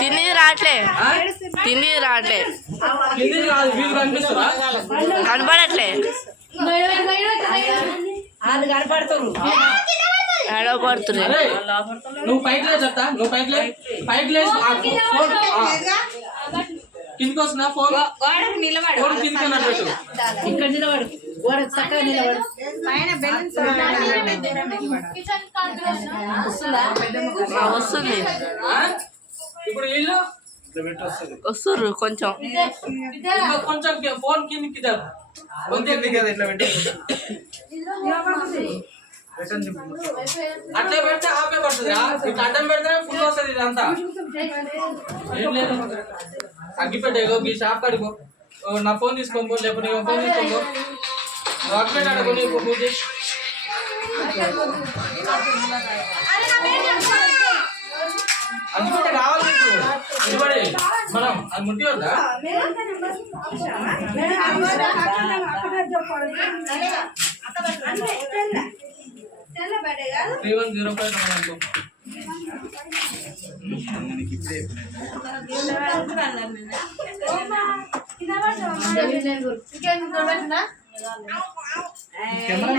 తిని రావట్లే కనపడట్లే ఆడపడుతున్నారు. నువ్వు పైకి లేదు చెప్తా, నువ్వు పైకి లేదు కిందికి వస్తున్నా ఫోన్ కిందికి ఇక్కడ నిలబడు, గోడ చక్కగా నిలబడు. వస్తుంది ఇప్పుడు వీళ్ళు వస్తుర్రు కొంచెం కొంచెం ఫోన్ కిందికి ఇట్లా పెట్టి అట్లా పెడితే ఆపే పడుతుంది. ఇట్లా అడ్డం పెడితే ఫుల్ వస్తుంది. ఇదంతా ఏం లేదు. అగ్గిపెట్టే ఈ షాప్ కడుకో, నా ఫోన్ తీసుకోపో, లేకపోతే నీ ఫోన్ తీసుకోపో, అగ్గిపెట్టి అడుగు నీకు పూజ. అగ్గిపెట్టే కావాలి నీకు నిలబడి మనం అది ముట్టి వద్దా 3105 కెమెరా